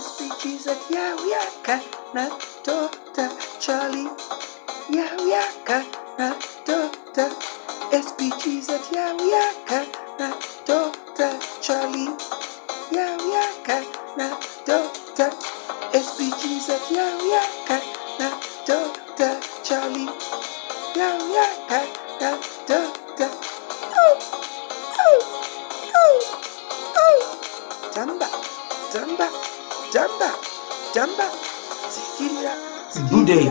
SBGZ, yeah, we are gonna Dr. Charlie. Yeah, we are gonna Dr. SBGZ, yeah, we are gonna Dr. Charlie. Yeah, we are gonna Dr. SBGZ, yeah, we are gonna Dr. Charlie. Yeah, we are gonna Dr. Oh, oh, oh, oh. Jamba, jamba, jamba, jamba. Zikiria, Good day.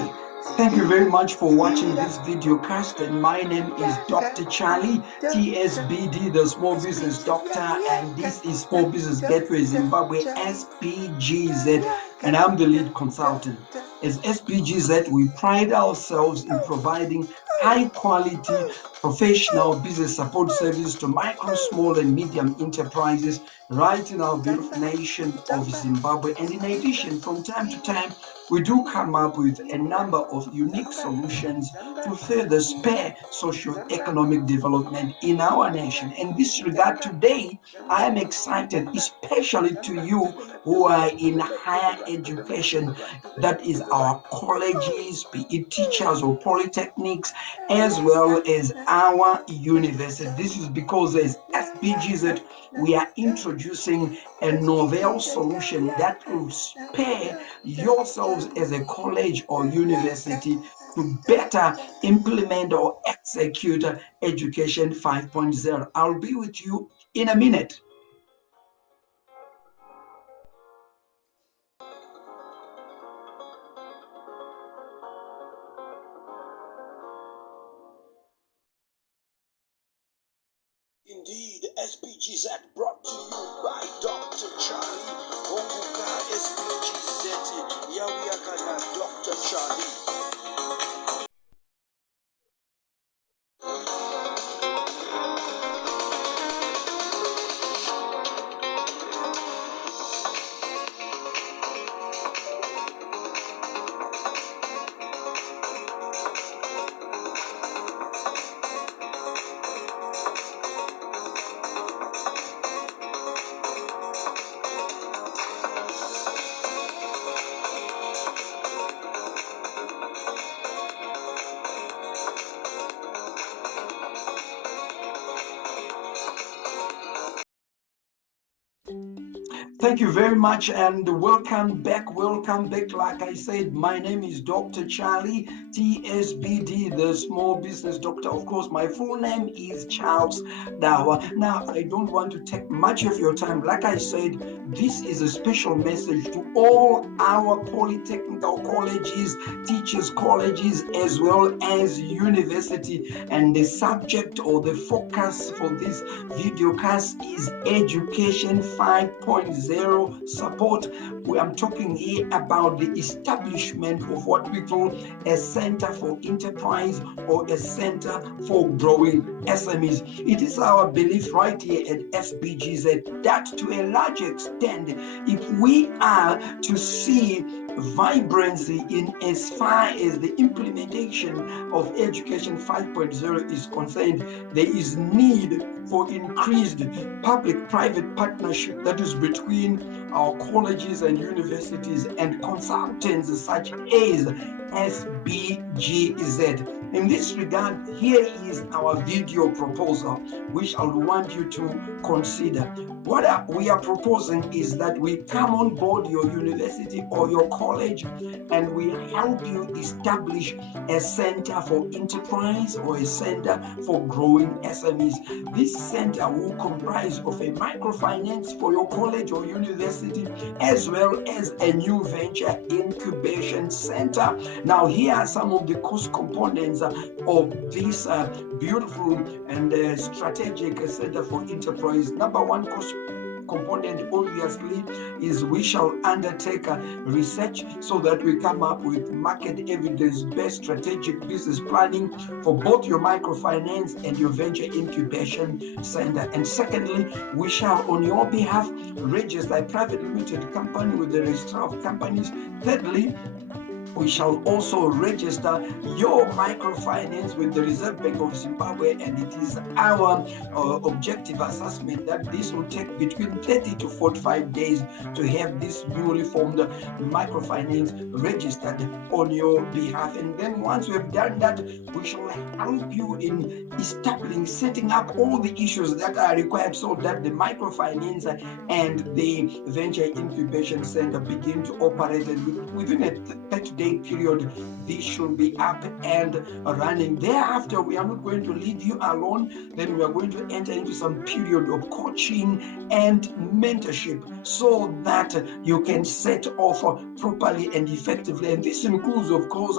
Thank you very much for watching this video cast, and my name is Dr. Charlie, TSBD, the Small Business Doctor, and this is Small Business Gateway Zimbabwe, SBGZ, and I'm the lead consultant. As SBGZ, we pride ourselves in providing high-quality professional business support service to micro, small, and medium enterprises right in our beautiful nation of Zimbabwe. And in addition, from time to time, we do come up with a number of unique solutions to further spur socio-economic development in our nation. In this regard, today, I am excited, especially to you who are in higher education, that is our colleges, be it teachers or polytechnics, as well as our university. This is because as SBGZ, we are introducing a novel solution that will spare yourselves as a college or university to better implement or execute Education 5.0. I'll be with you in a minute. Indeed, SBGZ brought to you by Dr. Charlie. Onguka SBGZ, Yawiakana Dr. Charlie. Thank you very much and welcome back. Like I said, my name is Dr. Charlie, TSBD, the Small Business Doctor. Of course, my full name is Charles Dawa. Now, I don't want to take much of your time. Like I said, this is a special message to all our polytechnical colleges, teachers colleges, as well as university. And the subject or the focus for this video cast is Education 5.0 support. I'm talking here about the establishment of what we call a center for enterprise or a center for growing SMEs. It is our belief right here at SBGZ that to a large extent, if we are to see vibrancy in as far as the implementation of Education 5.0 is concerned, there is need for increased public-private partnership that is between our colleges and universities and consultants such as SBGZ. In this regard, here is our video proposal, which I would want you to consider. What we are proposing is that we come on board your university or your college and we help you establish a center for enterprise or a center for growing SMEs. This center will comprise of a microfinance for your college or university, as well as a new venture incubation center. Now, here are some of the cost components of this beautiful and strategic center for enterprise. Number one cost component obviously is we shall undertake research so that we come up with market evidence-based strategic business planning for both your microfinance and your venture incubation center. And secondly, we shall on your behalf register a private limited company with the registrar of companies. Thirdly, we shall also register your microfinance with the Reserve Bank of Zimbabwe, and it is our objective assessment that this will take between 30 to 45 days to have this newly formed microfinance registered on your behalf. And then once we have done that, we shall help you in establishing, setting up all the issues that are required so that the microfinance and the venture incubation center begin to operate, and within a 30-day period this should be up and running. Thereafter, we are not going to leave you alone. Then we are going to enter into some period of coaching and mentorship so that you can set off properly and effectively. And this includes, of course,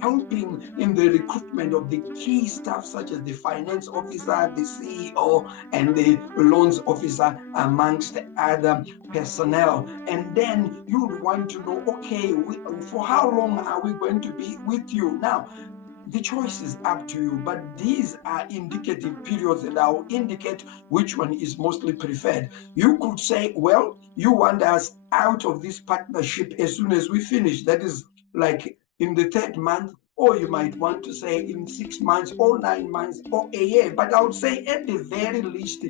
helping in the recruitment of the key staff such as the finance officer, the CEO, and the loans officer, amongst other personnel. And then you would want to know, okay, for how long are we going to be with you? Now, the choice is up to you, but these are indicative periods, and I'll indicate which one is mostly preferred. You could say, well, you want us out of this partnership as soon as we finish, that is like in the 3rd month, or you might want to say in 6 months or 9 months or a year. But I would say at the very least,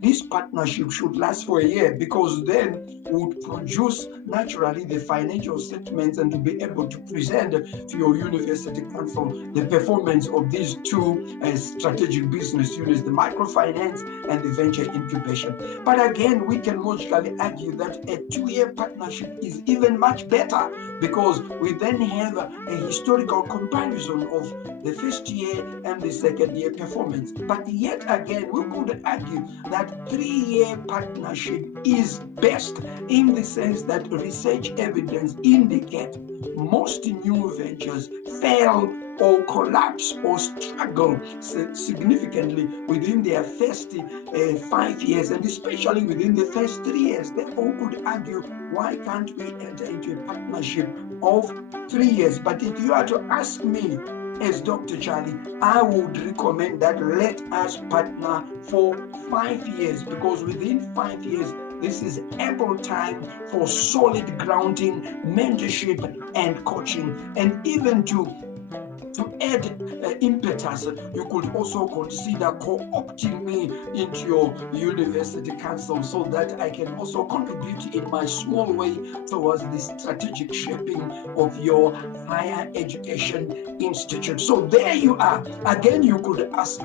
this partnership should last for a year, because then would produce naturally the financial statements and to be able to present to your university council the performance of these two strategic business units, the microfinance and the venture incubation. But again, we can logically argue that a 2-year partnership is even much better, because we then have a historical comparison of the 1st year and the 2nd year performance. But yet again, we could argue that 3-year partnership is best, in the sense that research evidence indicate most new ventures fail or collapse or struggle significantly within their first 5 years, and especially within the first 3 years. Therefore, we could argue, why can't we enter into a partnership of 3 years? But if you are to ask me, as Dr. Charlie, I would recommend that let us partner for 5 years, because within 5 years, this is ample time for solid grounding, mentorship, and coaching. And even to add impetus, you could also consider co-opting me into your university council, so that I can also contribute in my small way towards the strategic shaping of your higher education institute. So there you are. Again, you could ask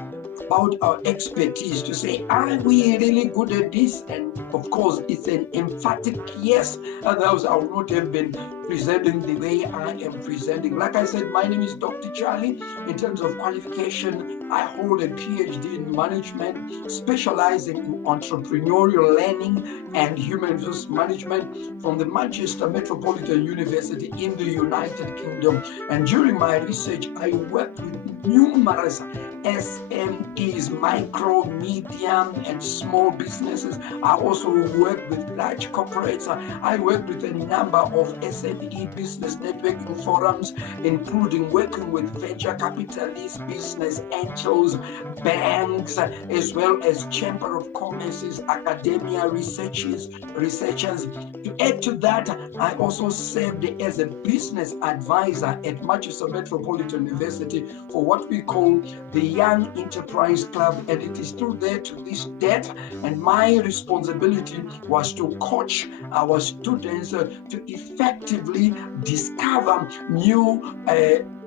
about our expertise, to say, are we really good at this? And of course, it's an emphatic yes. Otherwise, I would not have been presenting the way I am presenting. Like I said, my name is Dr. Charlie. In terms of qualification, I hold a PhD in management, specializing in entrepreneurial learning and human resource management from the Manchester Metropolitan University in the United Kingdom. And during my research, I worked with numerous SMEs, micro, medium, and small businesses. I also work with large corporates. I work with a number of SME business networking forums, including working with venture capitalists, business angels, banks, as well as Chamber of Commerce's academia researchers. To add to that, I also served as a business advisor at Manchester Metropolitan University for what we call the Young Enterprise Club, and it is still there to this date. And my responsibility was to coach our students to effectively discover new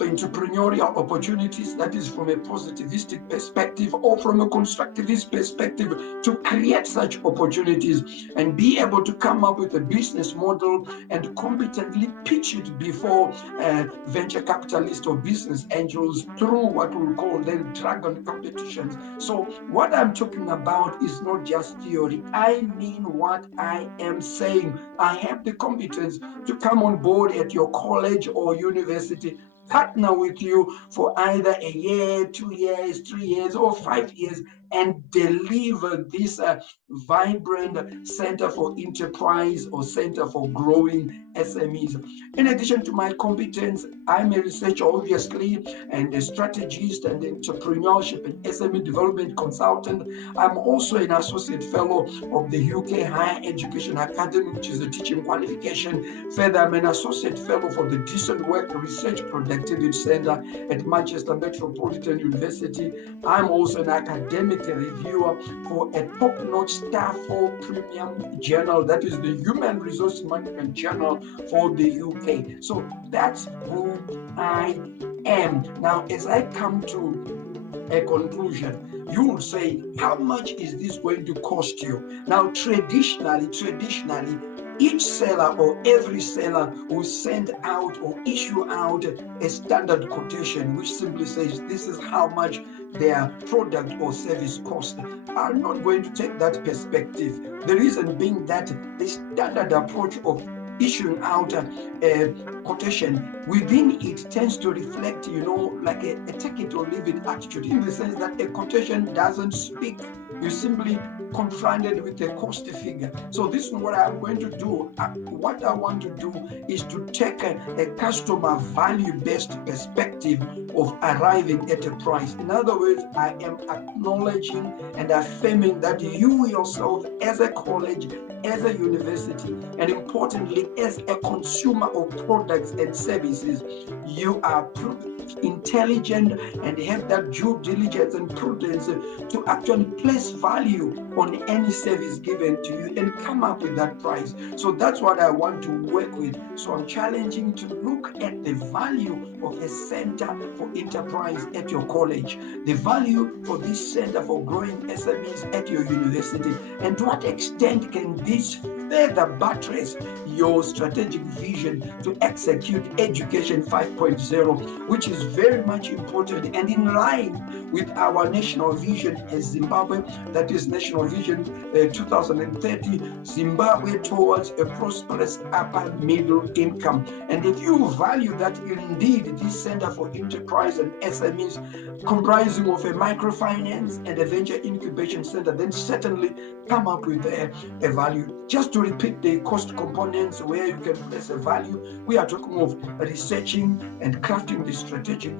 entrepreneurial opportunities, that is from a positivistic perspective or from a constructivist perspective, to create such opportunities and be able to come up with a business model and competently pitch it before venture capitalists or business angels through what we call then dragon competitions. So what I'm talking about is not just theory. I mean what I am saying. I have the competence to come on board at your college or university, partner with you for either a year, 2 years, 3 years, or 5 years, and deliver this vibrant center for enterprise or center for growing SMEs. In addition to my competence, I'm a researcher, obviously, and a strategist and entrepreneurship and SME development consultant. I'm also an associate fellow of the UK Higher Education Academy, which is a teaching qualification. Further, I'm an associate fellow for the Decent Work Research Productivity Center at Manchester Metropolitan University. I'm also an academic reviewer for a top-notch Stafford Premium Journal, that is the Human Resource Management Journal for the UK. So that's who I am. Now, as I come to a conclusion, you will say, how much is this going to cost you? Now, traditionally, each seller or every seller will send out or issue out a standard quotation, which simply says this is how much their product or service cost. I'm not going to take that perspective. The reason being that the standard approach of issuing out a quotation within it tends to reflect, like a take it or leave it attitude, in the sense that a quotation doesn't speak. You simply confronted with a cost figure. So this is what I'm going to do. What I want to do is to take a customer value-based perspective of arriving at a price. In other words, I am acknowledging and affirming that you yourself, as a college, as a university, and importantly, as a consumer of products and services, you are intelligent and have that due diligence and prudence to actually place value on any service given to you and come up with that price. So that's what I want to work with. So I'm challenging to look at the value of a center for enterprise at your college, the value for this center for growing SMEs at your university, and to what extent can this further buttress your strategic vision to execute Education 5.0, which is very much important and in line with our national vision as Zimbabwe, that is National Vision 2030, Zimbabwe towards a prosperous upper middle income. And if you value that indeed this Center for Enterprise and SMEs comprising of a microfinance and a venture incubation center, then certainly come up with a value. Just to repeat the cost components where you can place a value, we are talking of researching and crafting the strategic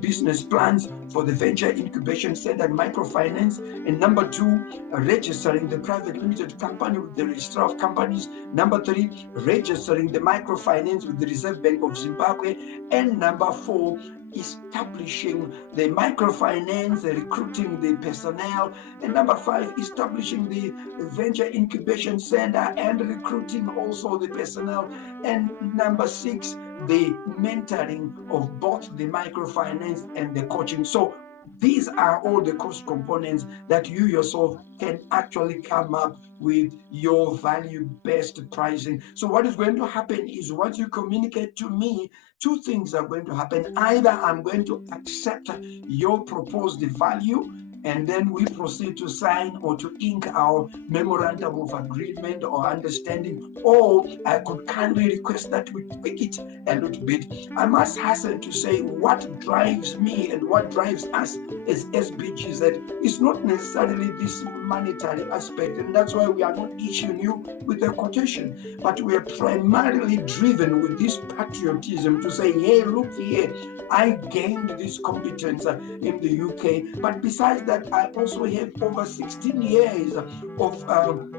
business plans for the venture incubation center and microfinance. And number 2, registering the private limited company with the registrar of companies. Number 3, registering the microfinance with the Reserve Bank of Zimbabwe. And number 4, establishing the microfinance, recruiting the personnel. And number 5, establishing the venture incubation center and recruiting also the personnel. And number 6, the mentoring of both the microfinance and the coaching. So these are all the cost components that you yourself can actually come up with your value-based pricing. So what is going to happen is once you communicate to me, 2 things are going to happen. Either I'm going to accept your proposed value, and then we proceed to sign or to ink our memorandum of agreement or understanding, or I could kindly request that we tweak it a little bit. I must hasten to say what drives me and what drives us as SBGZ is not necessarily this monetary aspect, and that's why we are not issuing you with a quotation, but we are primarily driven with this patriotism to say, hey, look here, I gained this competence in the UK, but besides that, I also have over 16 years of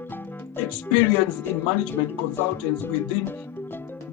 experience in management consultants within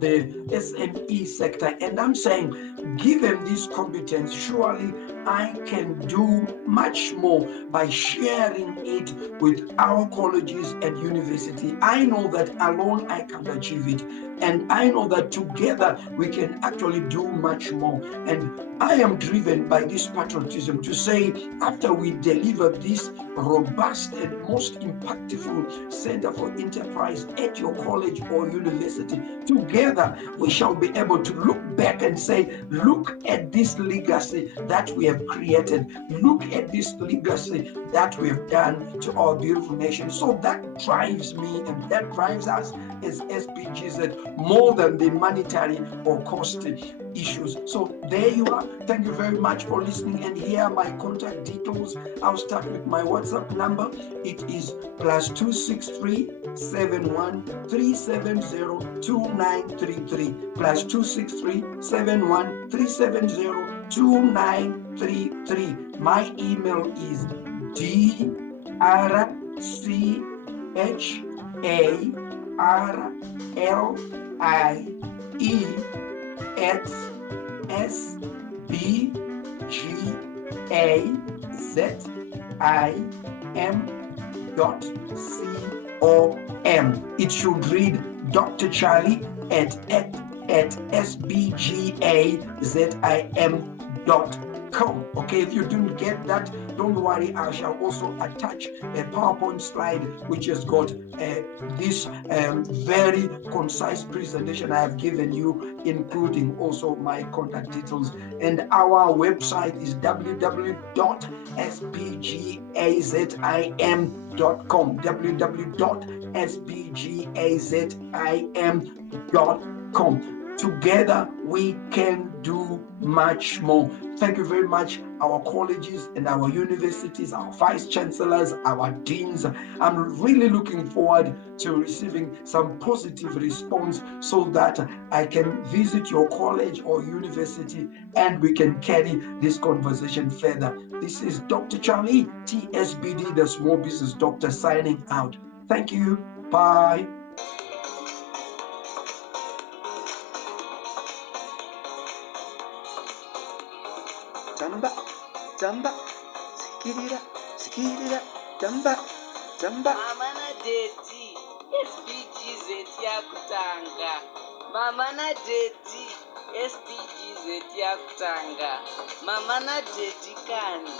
the SME sector. And I'm saying, given this competence, surely I can do much more by sharing it with our colleges and university. I know that alone I can't achieve it. And I know that together we can actually do much more. And I am driven by this patriotism to say, after we deliver this robust and most impactful center for enterprise at your college or university, together together we shall be able to look back and say, look at this legacy that we have created. Look at this legacy that we have done to our beautiful nation. So that drives me and that drives us as SBGZ more than the monetary or cost issues. So there you are. Thank you very much for listening. And here are my contact details. I'll start with my WhatsApp number. It is +263 71 370 2933 +263 71 370 2933. My email is drcharlie@sbgazim.com. It should read Dr. Charlie at sbgazim.com. Okay, if you didn't get that, don't worry. I shall also attach a PowerPoint slide which has got this very concise presentation I have given you, including also my contact details. And our website is www.sbgazim.com. www.sbgazim.com. Together we can do much more. Thank you very much, our colleges and our universities, our vice chancellors, our deans. I'm really looking forward to receiving some positive response so that I can visit your college or university and we can carry this conversation further. This is Dr. Charlie, TSBD, the Small Business Doctor, signing out. Thank you. Bye. Jamba, jamba, sikirira, sikirira, jamba, jamba. Mama na Daddy, SBGZ yakutanga. Mama na Daddy, SBGZ yakutanga. Mama na Daddy kani,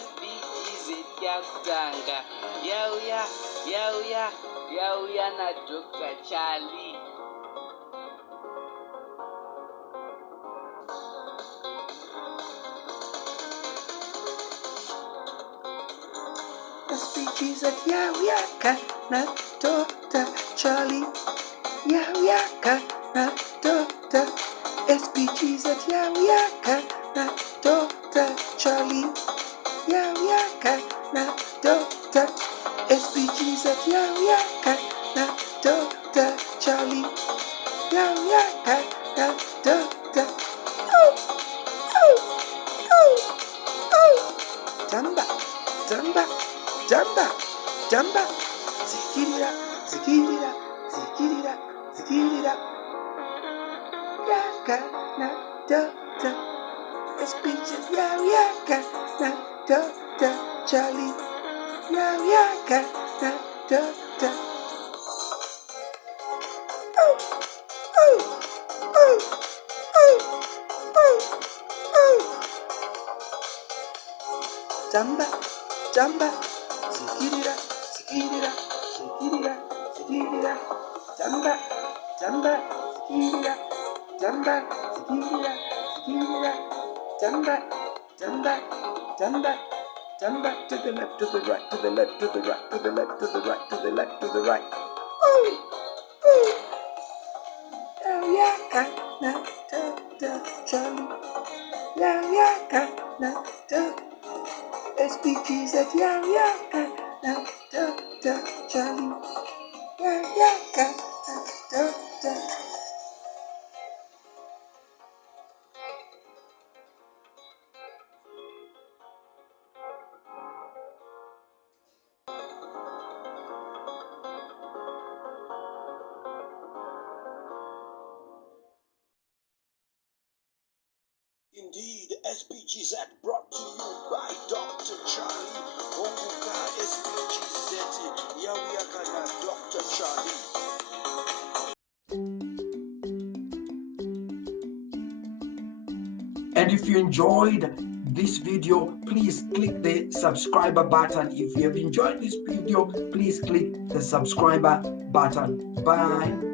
SBGZ yakutanga. Yauya, yauya, yauya na Dr. Charlie. SBGZ, yaka na Dr. Charlie. Yaka na Dr. SBGZ, yaka na Dr. Charlie. Yaka na Dr. SBGZ, yaka na Dr. Charlie. Yaka na Dr. Jamba, jamba, jamba, jamba, zikirira, zikirira, zikirira, zikirira. Yaka na Dr. SBGZ, yaka na Dr. Charlie. Yaka na Dr. Jamba, jamba, zikirira, zikirira, zikirira, zikirira. Jamba, jamba, zikirira, jamba, zikirira, zikirira. Jamba, jamba, jamba, jamba. To the left, to the right, to the left, to the right, to the left, to the right, to the left, to the right. Yaka na Dr. Charlie. Yaka na Dr. SBGZ, yaka na Dr. Charlie. Yaka na Dr. Indeed, SBGZ brought to you by Dr. Charlie. Onguka SBGZ, Yawiaka na Dr. Charlie. And if you enjoyed this video, please click the subscriber button. If you have enjoyed this video, please click the subscriber button. Bye.